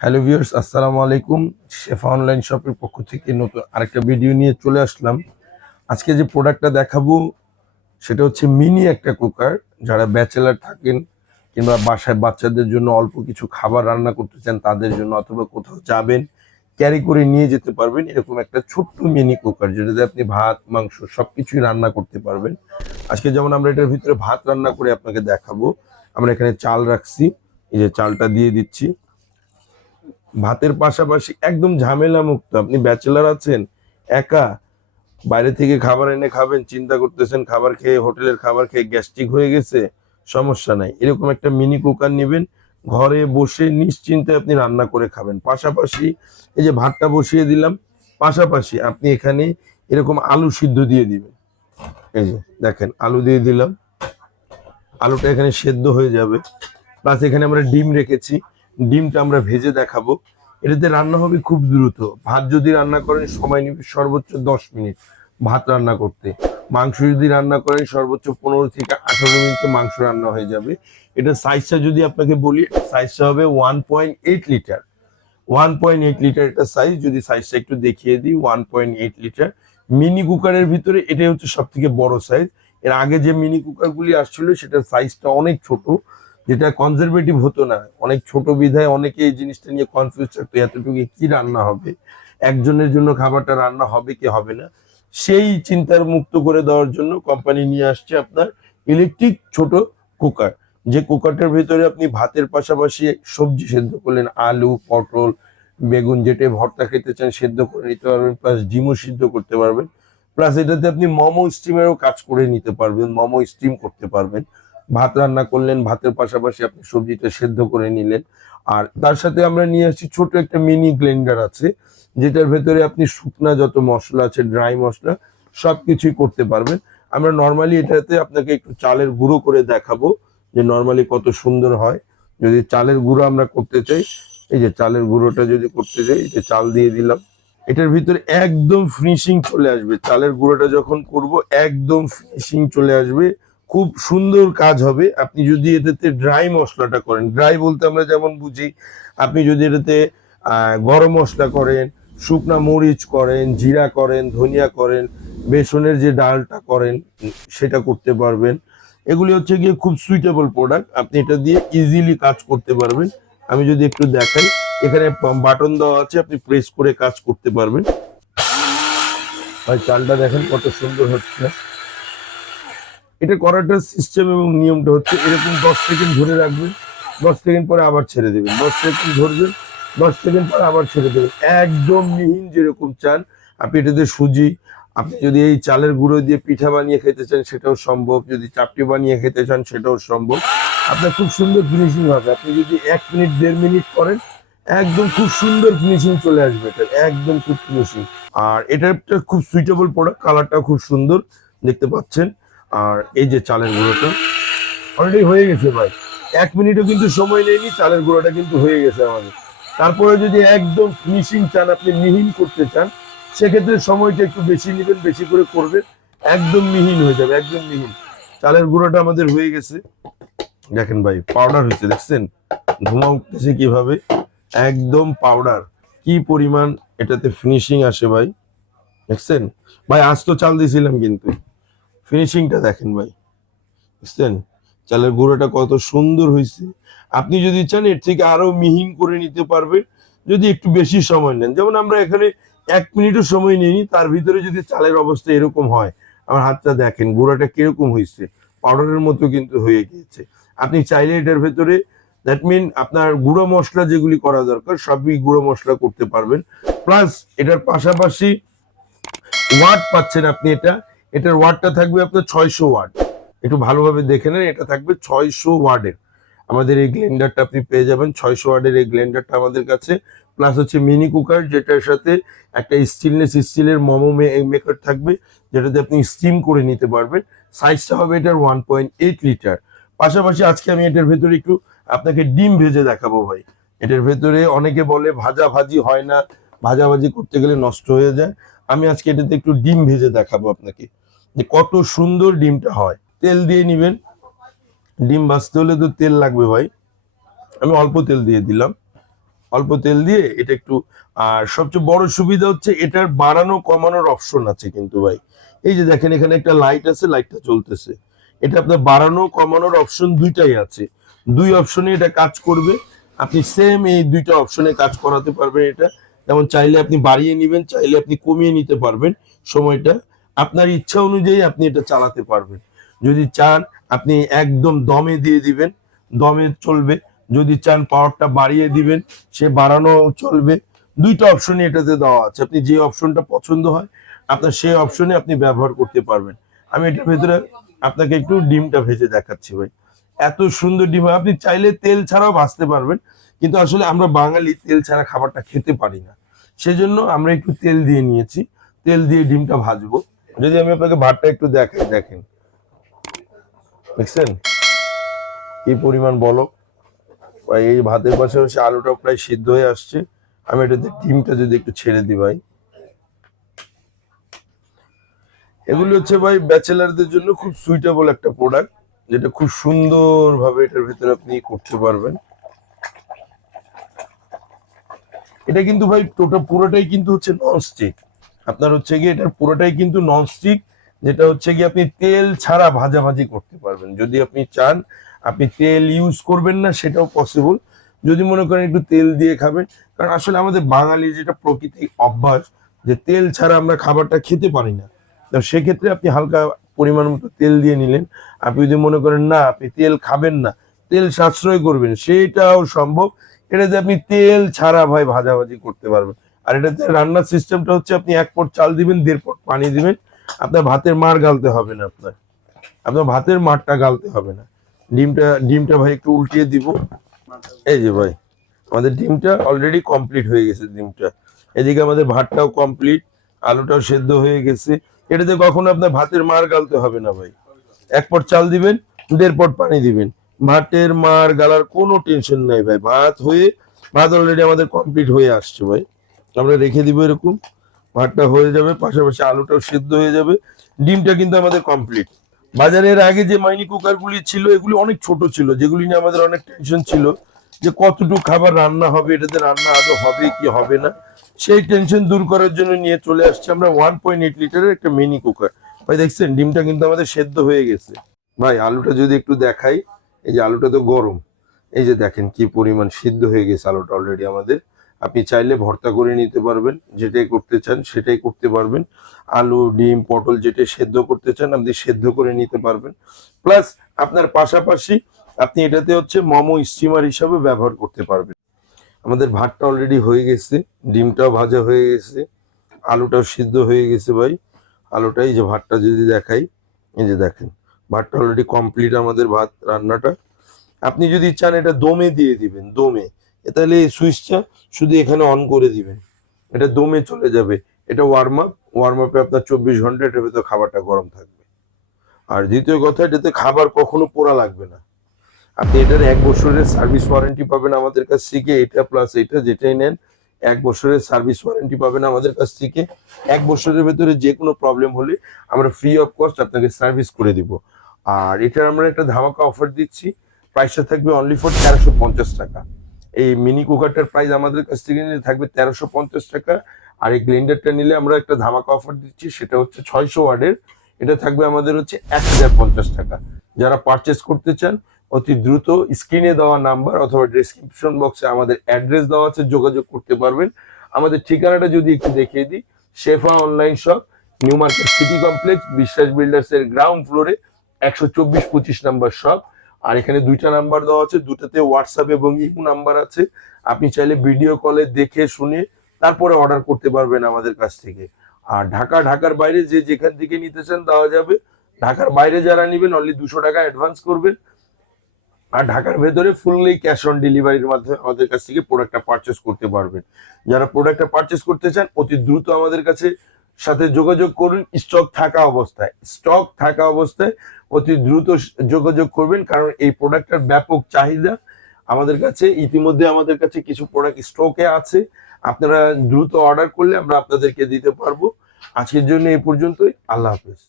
Hello viewers, আসসালামু আলাইকুম। শেফা online শপের পক্ষ থেকে নতুন আরেকটা ভিডিও নিয়ে চলে আসলাম। আজকে যে প্রোডাক্টটা দেখাবো সেটা হচ্ছে মিনি একটা কুকার। যারা ব্যাচেলার থাকেন কিংবা বাসায় বাচ্চাদের জন্য অল্প কিছু খাবার রান্না করতে চান তাদের জন্য, অথবা কোথাও যাবেন ক্যারি করে নিয়ে যেতে পারবেন, এরকম একটা ছোট্ট মিনি কুকার যেটাতে আপনি ভাত মাংস সবকিছুই রান্না করতে পারবেন। আজকে যেমন আমরা এটার ভিতরে ভাত রান্না করে আপনাকে দেখাবো। আমরা এখানে চাল রাখছি, এই যে চালটা দিয়ে দিচ্ছি। ভাতের পাশাপাশি একদম ঝামেলা মুক্ত, আপনি ব্যাচেলার আছেন, একা, বাইরে থেকে খাবার এনে খাবেন, চিন্তা করতেছেন খাবার খেয়ে, হোটেলের খাবার খেয়ে গ্যাস্ট্রিক হয়ে গেছে, সমস্যা নাই, এরকম একটা মিনি কুকার নেবেন। ঘরে বসে নিশ্চিন্তে আপনি রান্না করে খাবেন। পাশাপাশি এই যে ভাতটা বসিয়ে দিলাম, পাশাপাশি আপনি এখানে এরকম আলু সিদ্ধ দিয়ে দিবেন। এই যে দেখেন আলু দিয়ে দিলাম, আলুটা এখানে সেদ্ধ হয়ে যাবে। প্লাস এখানে আমরা ডিম রেখেছি, ডিমটা আমরা ভেজে দেখাবো। এটাতে রান্না হবে খুব দ্রুত। ভাত যদি রান্না করেন সময় নেবে সর্বোচ্চ 10 মিনিট ভাত রান্না করতে। মাংস যদি রান্না করেন সর্বোচ্চ 15 থেকে 18 মিনিটে মাংস রান্না হয়ে যাবে। এটা সাইজটা যদি আপনাকে বলি, সাইজটা হবে 1.8 লিটার। 1.8 লিটার এটা সাইজ। যদি সাইজটা একটু দেখিয়ে দিই, 1.8 লিটার মিনি কুকারের ভিতরে এটাই হচ্ছে সব থেকে বড় সাইজ। এর আগে যে মিনি কুকার গুলি আসছিল সেটার সাইজটা অনেক ছোট, যেটা কনজারভেটিভ হতো না, অনেক ছোট বিধায় অনেকে এই জিনিসটা নিয়ে কনফিউজ থাকতো, এতটুকু কি রান্না হবে, একজনের জন্য খাবারটা রান্না হবে কি হবে না, সেই চিন্তার মুক্ত করে দেওয়ার জন্য কোম্পানি নিয়ে আসছে আপনার ইলেকট্রিক ছোট কুকার। যে কুকারটার ভিতরে আপনি ভাতের পাশাপাশি সবজি সেদ্ধ করলেন, আলু পটল বেগুন যেটা ভর্তা খেতে চান সেদ্ধ করে নিতে পারবেন, প্লাস ডিমও সিদ্ধ করতে পারবেন। প্লাস এটাতে আপনি মোমো স্টিমেরও কাজ করে নিতে পারবেন, মোমো স্টিম করতে পারবেন। ভাত রান্না করলেন, ভাতের পাশাপাশি আপনি সবজিটা সেদ্ধ করে নিলেন। আর তার সাথে আমরা নিয়ে আসছি ছোট একটা মিনি ব্লেন্ডার আছে, যেটার ভেতরে আপনি শুকনা যত মশলা আছে, ড্রাই মশলা সবকিছুই করতে পারবেন। আমরা নর্মালি এটাতে আপনাকে একটু চালের গুঁড়ো করে দেখাবো যে নর্মালি কত সুন্দর হয়। যদি চালের গুঁড়ো আমরা করতে চাই, এই যে চালের গুঁড়োটা যদি করতে চাই, এই যে চাল দিয়ে দিলাম, এটার ভিতরে একদম ফিনিশিং চলে আসবে। চালের গুঁড়োটা যখন করব একদম ফিনিশিং চলে আসবে, খুব সুন্দর কাজ হবে। আপনি যদি এটাতে ড্রাই মশলাটা করেন, ড্রাই বলতে আমরা যেমন বুঝি, আপনি যদি এটাতে গরম মশলা করেন, শুকনা মরিচ করেন, জিরা করেন, ধনিয়া করেন, বেসনের যে ডালটা করেন সেটা করতে পারবেন। এগুলি হচ্ছে গিয়ে খুব সুইটেবল প্রোডাক্ট, আপনি এটা দিয়ে ইজিলি কাজ করতে পারবেন। আমি যদি একটু দেখাই, এখানে বাটন দেওয়া আছে, আপনি প্রেস করে কাজ করতে পারবেন। ভাই চালটা দেখেন কত সুন্দর হচ্ছে। এটা করাটার সিস্টেম এবং নিয়মটা হচ্ছে এরকম, 10 সেকেন্ড ধরে রাখবেন, 10 সেকেন্ড পরে আবার ছেড়ে দেবেন, 10 সেকেন্ড ধরবেন, 10 সেকেন্ড পরে আবার ছেড়ে দেবেন, একদম মিহিন যেরকম চান। আপনি এটাতে সুজি, আপনি যদি এই চালের গুঁড়ো দিয়ে পিঠা বানিয়ে খেতে চান সেটাও সম্ভব, যদি চাপটি বানিয়ে খেতে চান সেটাও সম্ভব। আপনার খুব সুন্দর ফিনিশিং হবে। আপনি যদি 1 মিনিট 1.5 মিনিট করেন একদম খুব সুন্দর ফিনিশিং চলে আসবে, এটা একদম খুব ফিনিশিং। আর এটা একটা খুব সুইটেবল প্রোডাক্ট, কালারটা খুব সুন্দর দেখতে পাচ্ছেন। আর এই যে চালের গুঁড়োটা অলরেডি হয়ে গেছে ভাই, 1 মিনিটও কিন্তু সময় নেয়নি, চালের গুঁড়োটা কিন্তু হয়ে গেছে আমাদের। তারপরে যদি একদম ফিনিশিং চান, আপনি মিহিন করতে চান, সেক্ষেত্রে সময়টা একটু বেশি নেবেন, বেশি করে করবেন, একদম মিহিন হয়ে যাবে, একদম মিহিন। চালের গুঁড়োটা আমাদের হয়ে গেছে, দেখেন ভাই পাউডার হয়েছে, দেখছেন ধোঁয়া উঠতেছে কিভাবে, একদম পাউডার। কি পরিমাণ এটাতে ফিনিশিং আসে ভাই, দেখছেন ভাই। আজ তো চাল দিয়েছিলাম কিন্তু ফিনিশিংটা দেখেন ভাই, বুঝছেন চালের গুঁড়োটা কত সুন্দর হয়েছে। আপনি যদি চান এর থেকে আরো মিহিন করে নিতে পারবেন, যদি একটু বেশি সময় নেন। যেমন আমরা এখানে 1 মিনিটও সময় নিইনি, তার ভিতরে যদি চালের অবস্থা এরকম হয়, আমার হাতটা দেখেন গুঁড়োটা কিরকম হয়েছে, পাউডারের মতো কিন্তু হয়ে গিয়েছে। আপনি চাইলে এটার ভেতরে, দ্যাট মিন আপনার গুঁড়ো মশলা যেগুলি করা দরকার সবই গুঁড়ো মশলা করতে পারবেন। প্লাস এটার পাশাপাশি ওয়াট পাচ্ছেন আপনি, এটার ওয়াটটা থাকবে আপনার 600 ওয়াট। একটু ভালোভাবে দেখে নেন, এটা থাকবে 600 ওয়াটের। আমাদের এই গ্লেন্ডারটা আপনি পেয়ে যাবেন 600 ওয়াটের, এই গ্লেন্ডারটা আমাদের কাছে। প্লাস হচ্ছে মিনি কুকার, যেটার সাথে একটা স্টেনলেস স্টিলের মোমো মেকার থাকবে, যেটাতে আপনি স্টিম করে নিতে পারবেন। সাইজটা হবে এটার 1.8 লিটার। পাশাপাশি আজকে আমি এটার ভেতরে একটু আপনাকে ডিম ভেজে দেখাবো ভাই। এটার ভেতরে অনেকে বলে ভাজা ভাজি হয় না, ভাজাভাজি করতে গেলে নষ্ট হয়ে যায়। আমি আজকে এটাতে একটু ডিম ভেজে দেখাবো আপনাকে যে কত সুন্দর ডিমটা হয়। তেল দিয়ে নিবেন, ডিম ভাজতে হলে তো তেল লাগবে ভাই, আমি অল্প তেল দিয়ে দিলাম। অল্প তেল দিয়ে এটা একটু। আর সবচেয়ে বড় সুবিধা হচ্ছে এটার বাড়ানো কমানোর অপশন আছে কিন্তু ভাই। এই যে দেখেন এখানে একটা লাইট আছে, লাইটটা চলতেছে। এটা আপনার বাড়ানো কমানোর অপশন দুইটাই আছে, দুই অপশনে এটা কাজ করবে। আপনি সেম এই দুইটা অপশনে কাজ করাতে পারবেন এটা। যেমন চাইলে আপনি বাড়িয়ে নেবেন, চাইলে আপনি কমিয়ে নিতে পারবেন সময়টা। আপনার ইচ্ছা অনুযায়ী আপনি এটা চালাতে পারবেন। যদি চান আপনি একদম দমে দিয়ে দিবেন, দমে চলবে। যদি চান পাওয়ারটা বাড়িয়ে দিবেন, সে বাড়ানো চলবে। দুইটা অপশনই এটাতে দেওয়া আছে, আপনি যে অপশনটা পছন্দ হয় আপনার সেই অপশনে আপনি ব্যবহার করতে পারবেন। আমি এটার ভেতরে আপনাকে একটু ডিমটা ভেজে দেখাচ্ছি ভাই। এত সুন্দর ডিম হয়, আপনি চাইলে তেল ছাড়াও ভাজতে পারবেন, কিন্তু আসলে আমরা বাঙালি তেল ছাড়া খাবারটা খেতে পারি না। সেজন্য আমরা একটু তেল দিয়ে নিয়েছি, তেল দিয়ে ডিমটা ভাজবো। যদি আমি আপনাকে ভাতটা একটু দেখাই, দেখেন দেখছেন কি পরিমাণ বলক। এই ভাতের পাশাপাশি আলুটা প্রায় সিদ্ধ হয়ে আসছে। আমি এটাতে ডিমটা যদি একটু ছেড়ে দিই ভাই। এগুলো হচ্ছে ভাই ব্যাচেলারদের জন্য খুব সুইটেবল একটা প্রোডাক্ট, যেটা খুব সুন্দর ভাবে এটার ভিতরে আপনি করতে পারবেন। এটা কিন্তু ভাই পুরোটাই কিন্তু হচ্ছে ননস্টিক। আপনার হচ্ছে গিয়ে এটার পুরোটাই কিন্তু ননস্টিক, যেটা হচ্ছে গিয়ে আপনি তেল ছাড়া ভাজাভাজি করতে পারবেন। যদি আপনি চান আপনি তেল ইউজ করবেন না, সেটাও পসিবল। যদি মনে করেন একটু তেল দিয়ে খাবেন, কারণ আসলে আমাদের বাঙালি যেটা প্রকৃতি অভ্যাস, যে তেল ছাড়া আমরা খাবারটা খেতে পারি না। তো সেক্ষেত্রে আপনি হালকা পরিমাণ মতো তেল দিয়ে নিলেন। আপনি যদি মনে করেন না আপনি তেল খাবেন না, তেল সাশ্রয় করবেন, সেটাও সম্ভব। এটাতে আপনি তেল ছাড়া ভাই ভাজাভাজি করতে পারবেন। আর এটাতে রান্নার সিস্টেমটা হচ্ছে আপনি 1 পট চাল দিবেন, 1.5 পট পানি দিবেন। আপনার ভাতের মার গালতে হবে না, আপনার আপনার ভাতের মারটা গালতে হবে না। ডিমটা ভাই একটু উল্টিয়ে দিব। এই যে ভাই আমাদের ডিমটা অলরেডি কমপ্লিট হয়ে গেছে ডিমটা। এদিকে আমাদের ভাতটাও কমপ্লিট, আলুটাও সেদ্ধ হয়ে গেছে। এটাতে কখনো আপনার ভাতের মার গালতে হবে না ভাই। 1 পট চাল দিবেন, 1.5 পট পানি দিবেন, ভাতের মার গালার কোনো টেনশন নাই ভাই। ভাত অলরেডি আমাদের কমপ্লিট হয়ে আসছে ভাই। আমরা রেখে দিব এরকম, ভাতটা হয়ে যাবে, পাশাপাশি আলুটাও সেদ্ধ হয়ে যাবে। ডিমটা কিন্তু আমাদের কমপ্লিট। বাজারের আগে যে মাইনি কুকার গুলি ছিল এগুলি অনেক ছোট ছিল, যেগুলি নিয়ে আমাদের অনেক টেনশন ছিল যে কতটুকু খাবার রান্না হবে, এটাতে রান্না আদৌ হবে কি হবে না। সেই টেনশন দূর করার জন্য নিয়ে চলে আসছে আমরা 1.8 লিটারের একটা মিনি কুকার। ভাই দেখছেন ডিমটা কিন্তু আমাদের সেদ্ধ হয়ে গেছে। ভাই আলুটা যদি একটু দেখাই, এই যে আলুটা তো গরম, এই যে দেখেন কি পরিমাণ সিদ্ধ হয়ে গেছে আলুটা অলরেডি আমাদের। আপনি চাইলে ভর্তা করে নিতে পারবেন, যেটাই করতে চান সেটাই করতে পারবেন। আলু ডিম পটল যেটাই সেদ্ধ করতে চান আপনি সেদ্ধ করে নিতে পারবেন। প্লাস আপনার পাশাপাশি আপনি এটাতে হচ্ছে মোমো স্টিমার হিসাবে ব্যবহার করতে পারবেন। আমাদের ভাতটা অলরেডি হয়ে গেছে, ডিমটাও ভাজা হয়ে গেছে, আলুটাও সিদ্ধ হয়ে গেছে ভাই। আলুটাই যে ভাতটা যদি দেখাই, এই যে দেখেন ভাতটা অলরেডি কমপ্লিট আমাদের ভাত রান্নাটা। আপনি যদি চান এটা দমে দিয়ে দিবেন, দমে, তাহলে এই সুইচটা শুধু এখানে অন করে দিবেন, এটা দমে চলে যাবে। এটা ওয়ার্ম আপে আপনার 24 ঘন্টা এটার ভেতর খাবারটা গরম থাকবে। আর দ্বিতীয় কথা, এটাতে খাবার কখনো পোড়া লাগবে না। আপনি এটার 1 বছরের সার্ভিস ওয়ারেন্টি পাবেন আমাদের কাছ থেকে, এটা প্লাস এটা যেটাই নেন 1 বছরের সার্ভিস ওয়ারেন্টি পাবেন আমাদের কাছ থেকে। 1 বছরের ভেতরে যে কোনো প্রবলেম হলে আমরা ফ্রি অফ কস্ট আপনাকে সার্ভিস করে দিব। আর এটার আমরা একটা ধামাকা অফার দিচ্ছি, প্রাইসটা থাকবে অনলি ফর 1350 টাকা। এই মিনি কুকারটার প্রাইস আমাদের কাছ থেকে নিলে থাকবে 1350 টাকা। আর এই গ্রাইন্ডারটা নিলে আমরা একটা ধামাকা অফার দিচ্ছি, সেটা হচ্ছে 600 ওয়াটের, এটা থাকবে আমাদের হচ্ছে 1050 টাকা। যারা পারচেস করতে চান অতি দ্রুত স্ক্রিনে দেওয়া নাম্বার অথবা ডেসক্রিপশন বক্সে আমাদের অ্যাড্রেস দেওয়া আছে, যোগাযোগ করতে পারবেন। আমাদের ঠিকানাটা যদি একটু দেখিয়ে দিই, Shefa online shop, new market city complex, Biswas builders এর গ্রাউন্ড ফ্লোরে 124-25 নাম্বার শপ। আর এখানে দুইটা নাম্বার দেওয়া আছে, দুটাতে হোয়াটসঅ্যাপ এবং ইমো নাম্বার আছে। আপনি চাইলে ভিডিও কলে দেখে শুনে তারপরে অর্ডার করতে পারবেন আমাদের কাছ থেকে। আর ঢাকার বাইরে যে যেখান থেকে নিতে চান দেওয়া যাবে। ঢাকার বাইরে যারা নেবেন অনলি 200 টাকা অ্যাডভান্স করবেন। আর ঢাকার ভেতরে ফুললি ক্যাশ অন ডেলিভারির মাধ্যমে আমাদের কাছ থেকে প্রোডাক্টটা পারচেস করতে পারবেন। যারা প্রোডাক্টটা পারচেস করতে চান অতি দ্রুত আমাদের কাছে সাথে যোগাযোগ করুন। স্টক থাকা অবস্থায় অতি দ্রুত যোগাযোগ করবেন, কারণ এই প্রোডাক্টটার ব্যাপক চাহিদা আমাদের কাছে। ইতিমধ্যে আমাদের কাছে কিছু প্রোডাক্ট স্টকে আছে, আপনারা দ্রুত অর্ডার করলে আমরা আপনাদেরকে দিতে পারবো। আজকের জন্য এই পর্যন্তই, আল্লাহ হাফেজ।